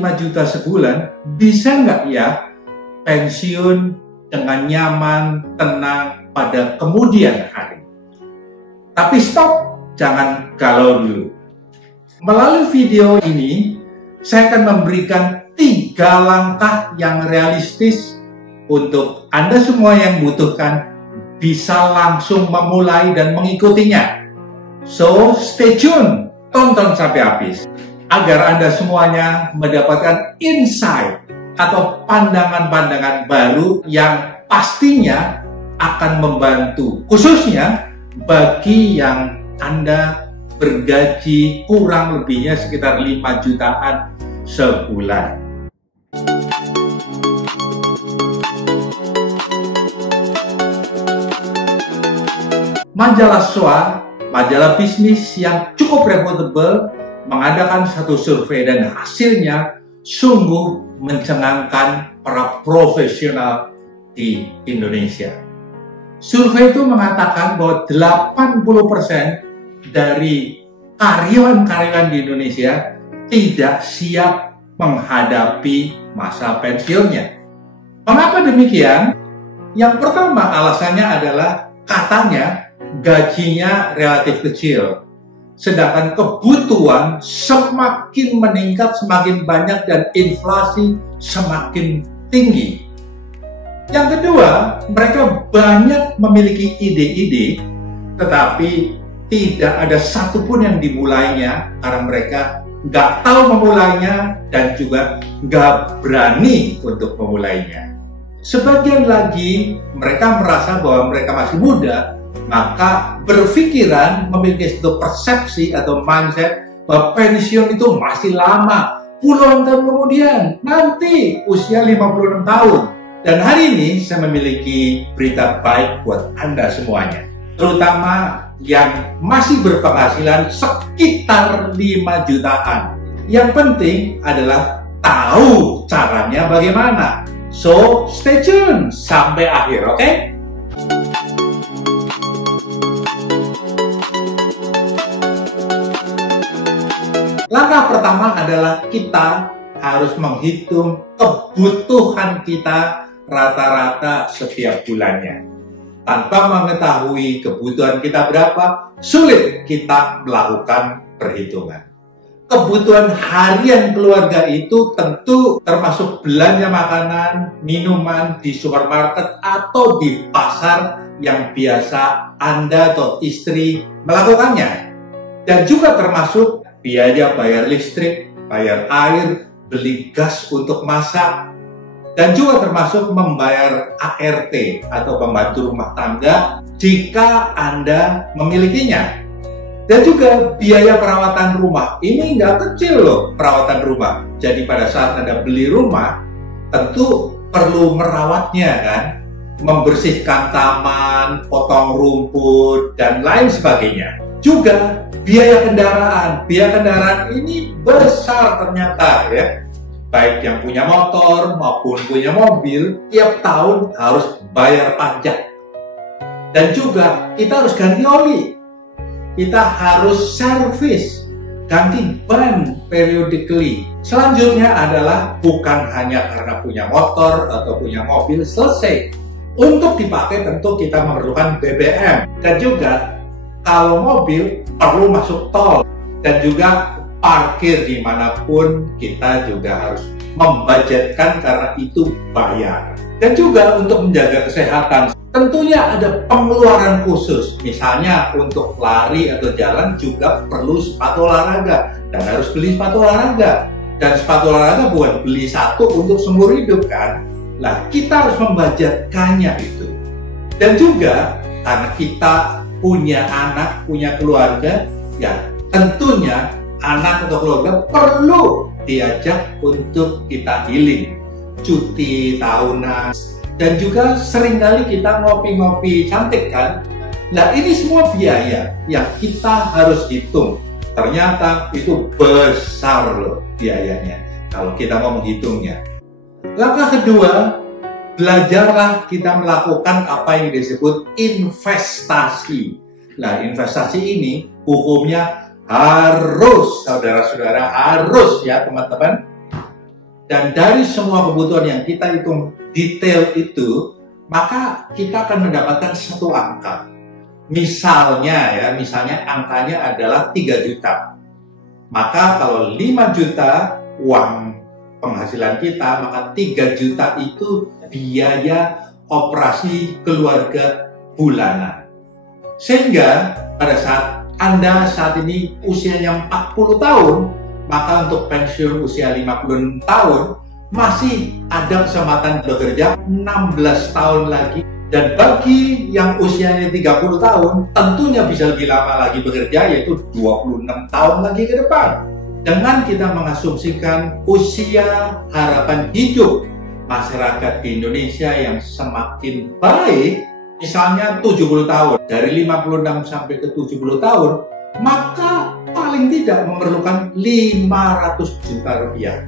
5 juta sebulan, bisa nggak ya pensiun dengan nyaman, tenang pada kemudian hari? Tapi stop, jangan galau dulu. Melalui video ini, saya akan memberikan 3 langkah yang realistis untuk Anda semua yang butuhkan bisa langsung memulai dan mengikutinya. So, stay tune, tonton sampai habis, agar Anda semuanya mendapatkan insight atau pandangan-pandangan baru yang pastinya akan membantu, khususnya bagi yang Anda bergaji kurang lebihnya sekitar 5 jutaan sebulan. Majalah SWA, majalah bisnis yang cukup reputable, mengadakan satu survei dan hasilnya sungguh mencengangkan para profesional di Indonesia. Survei itu mengatakan bahwa 80% dari karyawan-karyawan di Indonesia tidak siap menghadapi masa pensiunnya. Mengapa demikian? Yang pertama alasannya adalah katanya gajinya relatif kecil, sedangkan kebutuhan semakin meningkat, semakin banyak, dan inflasi semakin tinggi. Yang kedua, mereka banyak memiliki ide-ide, tetapi tidak ada satupun yang dimulainya karena mereka nggak tahu memulainya dan juga nggak berani untuk memulainya. Sebagian lagi, mereka merasa bahwa mereka masih muda, maka berpikiran memiliki satu persepsi atau mindset bahwa pensiun itu masih lama, puluhan tahun kemudian, nanti usia 56 tahun. Dan hari ini saya memiliki berita baik buat Anda semuanya, terutama yang masih berpenghasilan sekitar 5 jutaan. Yang penting adalah tahu caranya bagaimana. So, stay tune sampai akhir, oke? Langkah pertama adalah kita harus menghitung kebutuhan kita rata-rata setiap bulannya. Tanpa mengetahui kebutuhan kita berapa, sulit kita melakukan perhitungan. Kebutuhan harian keluarga itu tentu termasuk belanja makanan, minuman di supermarket atau di pasar yang biasa Anda atau istri melakukannya. Dan juga termasuk biaya bayar listrik, bayar air, beli gas untuk masak, dan juga termasuk membayar ART atau pembantu rumah tangga jika Anda memilikinya. Dan juga biaya perawatan rumah. Ini nggak kecil loh perawatan rumah. Jadi pada saat Anda beli rumah, tentu perlu merawatnya kan. Membersihkan taman, potong rumput, dan lain sebagainya. Juga biaya kendaraan. Biaya kendaraan ini besar ternyata ya. Baik yang punya motor maupun punya mobil, tiap tahun harus bayar pajak. Dan juga kita harus ganti oli. Kita harus servis, ganti ban periodically. Selanjutnya adalah bukan hanya karena punya motor atau punya mobil selesai. Untuk dipakai tentu kita memerlukan BBM. Dan juga kalau mobil perlu masuk tol. Dan juga parkir dimanapun kita juga harus membudgetkan karena itu bayar. Dan juga untuk menjaga kesehatan, tentunya ada pengeluaran khusus. Misalnya untuk lari atau jalan juga perlu sepatu olahraga dan harus beli sepatu olahraga. Dan sepatu olahraga bukan beli satu untuk seumur hidup kan. Nah, kita harus membudgetkannya itu. Dan juga karena kita punya anak, punya keluarga, ya tentunya anak atau keluarga perlu diajak untuk kita healing, cuti tahunan, dan juga seringkali kita ngopi-ngopi cantik kan. Nah, ini semua biaya yang kita harus hitung. Ternyata itu besar loh biayanya kalau kita mau menghitungnya. Langkah kedua, belajarlah kita melakukan apa yang disebut investasi. Nah, investasi ini hukumnya harus, saudara-saudara, harus ya teman-teman, Dan dari semua kebutuhan yang kita hitung detail itu, maka kita akan mendapatkan satu angka. Misalnya angkanya adalah 3 juta. Maka kalau 5 juta uang penghasilan kita, maka 3 juta itu biaya operasi keluarga bulanan. Sehingga pada saat Anda saat ini usianya 40 tahun, maka untuk pensiun usia 50 tahun masih ada kesempatan bekerja 16 tahun lagi. Dan bagi yang usianya 30 tahun, tentunya bisa lebih lama lagi bekerja, yaitu 26 tahun lagi ke depan. Dengan kita mengasumsikan usia harapan hidup masyarakat di Indonesia yang semakin baik, misalnya 70 tahun, dari 56 sampai ke 70 tahun, maka paling tidak memerlukan 500 juta rupiah.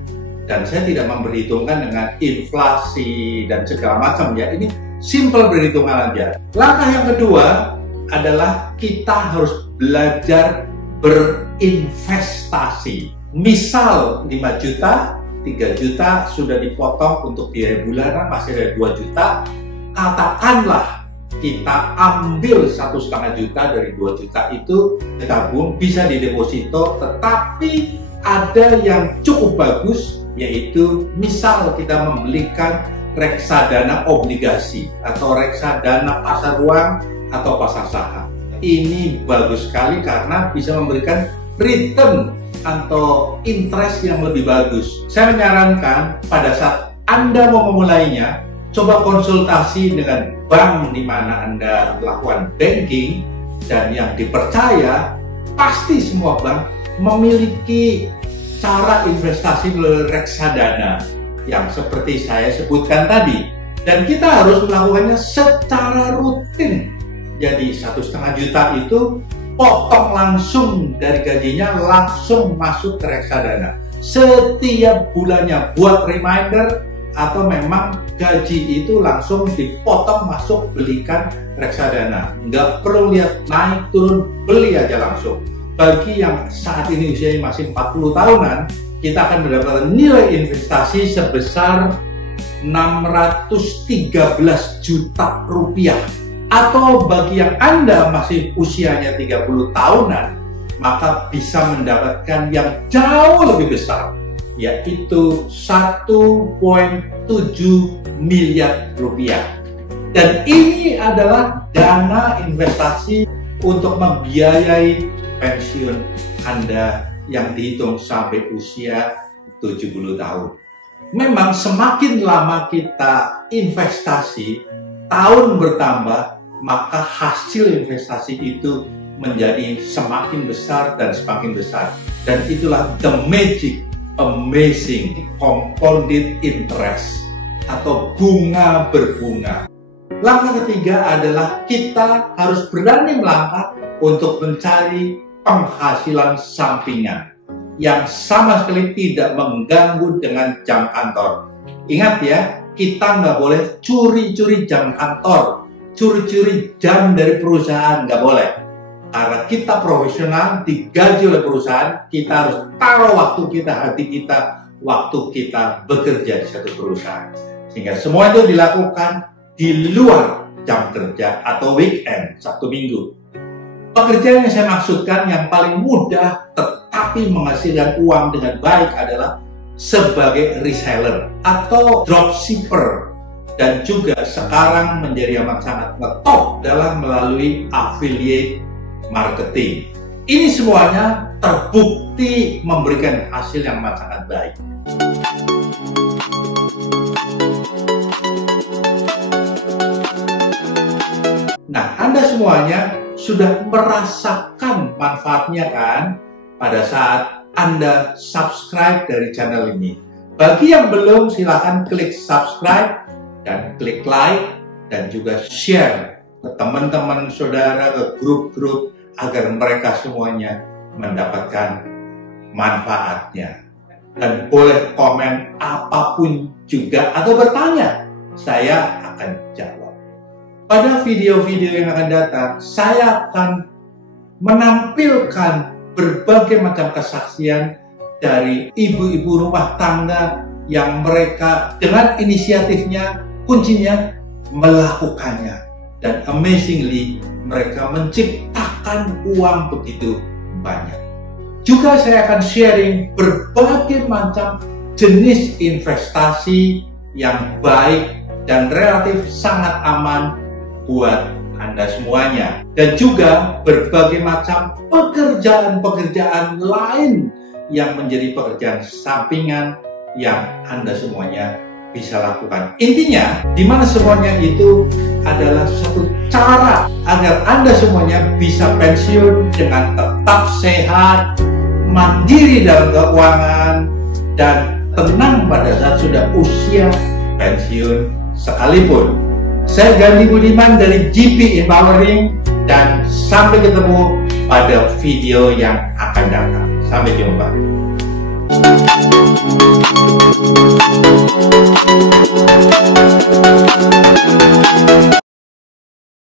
Dan saya tidak memperhitungkan dengan inflasi dan segala macam ya, ini simple perhitungan aja. Langkah yang kedua adalah kita harus belajar berinvestasi. Misal 5 juta, 3 juta sudah dipotong untuk biaya bulanan, masih ada 2 juta. Katakanlah kita ambil 1,5 juta dari 2 juta itu, tabung bisa dideposito, tetapi ada yang cukup bagus, yaitu misal kita membelikan reksadana obligasi atau reksadana pasar uang atau pasar saham. Ini bagus sekali karena bisa memberikan return atau interest yang lebih bagus. Saya menyarankan pada saat Anda mau memulainya, coba konsultasi dengan bank di mana Anda melakukan banking, dan yang dipercaya pasti semua bank memiliki cara investasi melalui reksadana yang seperti saya sebutkan tadi, dan kita harus melakukannya secara rutin. Jadi 1,5 juta itu potong langsung dari gajinya, langsung masuk ke reksadana setiap bulannya, buat reminder, atau memang gaji itu langsung dipotong masuk belikan reksadana, nggak perlu lihat naik turun, beli aja langsung. Bagi yang saat ini usianya masih 40 tahunan, kita akan mendapatkan nilai investasi sebesar 613 juta rupiah. Atau bagi yang Anda masih usianya 30 tahunan, maka bisa mendapatkan yang jauh lebih besar, yaitu 1,7 miliar rupiah. Dan ini adalah dana investasi untuk membiayai pensiun Anda yang dihitung sampai usia 70 tahun. Memang semakin lama kita investasi, tahun bertambah, maka hasil investasi itu menjadi semakin besar dan semakin besar. Dan itulah the magic, amazing, compounded interest atau bunga berbunga. Langkah ketiga adalah kita harus berani melangkah untuk mencari penghasilan sampingan yang sama sekali tidak mengganggu dengan jam kantor. Ingat ya, kita nggak boleh curi-curi jam kantor, curi-curi jam dari perusahaan, nggak boleh. Karena kita profesional, digaji oleh perusahaan, kita harus taruh waktu kita, hati kita, waktu kita bekerja di satu perusahaan. Sehingga semua itu dilakukan di luar jam kerja atau weekend, Sabtu Minggu. Pekerjaan yang saya maksudkan yang paling mudah tetapi menghasilkan uang dengan baik adalah sebagai reseller atau dropshipper, dan juga sekarang menjadi amat sangat ngetop dalam melalui affiliate marketing. Ini semuanya terbukti memberikan hasil yang amat sangat baik. Nah, Anda semuanya sudah merasakan manfaatnya kan pada saat Anda subscribe dari channel ini. Bagi yang belum, silahkan klik subscribe dan klik like dan juga share ke teman-teman saudara, ke grup-grup, agar mereka semuanya mendapatkan manfaatnya. Dan boleh komen apapun juga atau bertanya, saya akan jawab. Pada video-video yang akan datang, saya akan menampilkan berbagai macam kesaksian dari ibu-ibu rumah tangga yang mereka dengan inisiatifnya, kuncinya melakukannya. Dan amazingly, mereka menciptakan uang begitu banyak. Juga saya akan sharing berbagai macam jenis investasi yang baik dan relatif sangat aman buat Anda semuanya. Dan juga berbagai macam pekerjaan-pekerjaan lain yang menjadi pekerjaan sampingan yang Anda semuanya bisa lakukan. Intinya, di mana semuanya itu adalah satu cara agar Anda semuanya bisa pensiun dengan tetap sehat, mandiri dalam keuangan, dan tenang pada saat sudah usia pensiun sekalipun. Saya Gandhi Budiman dari GP Empowering, dan sampai ketemu pada video yang akan datang. Sampai jumpa.